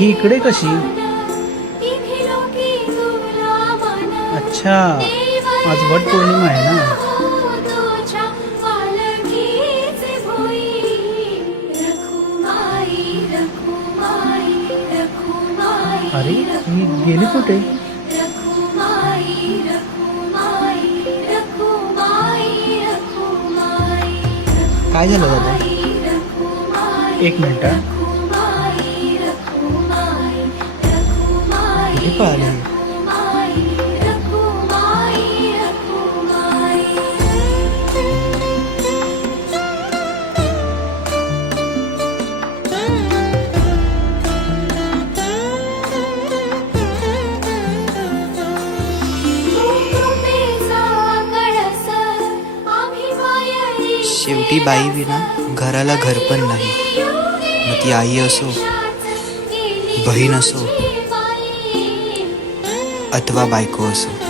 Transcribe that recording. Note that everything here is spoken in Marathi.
ही इकडे कशी? अच्छा, आज वट पौर्णिमा आहे ना. अरे ही गेली कुठे? काय झालं दादा? एक मिनिट. कुठे पळाले? शेवटी बाई विना घराला घर पण नाही. मग ती आई असो, बहीण असो अथवा बायको असो.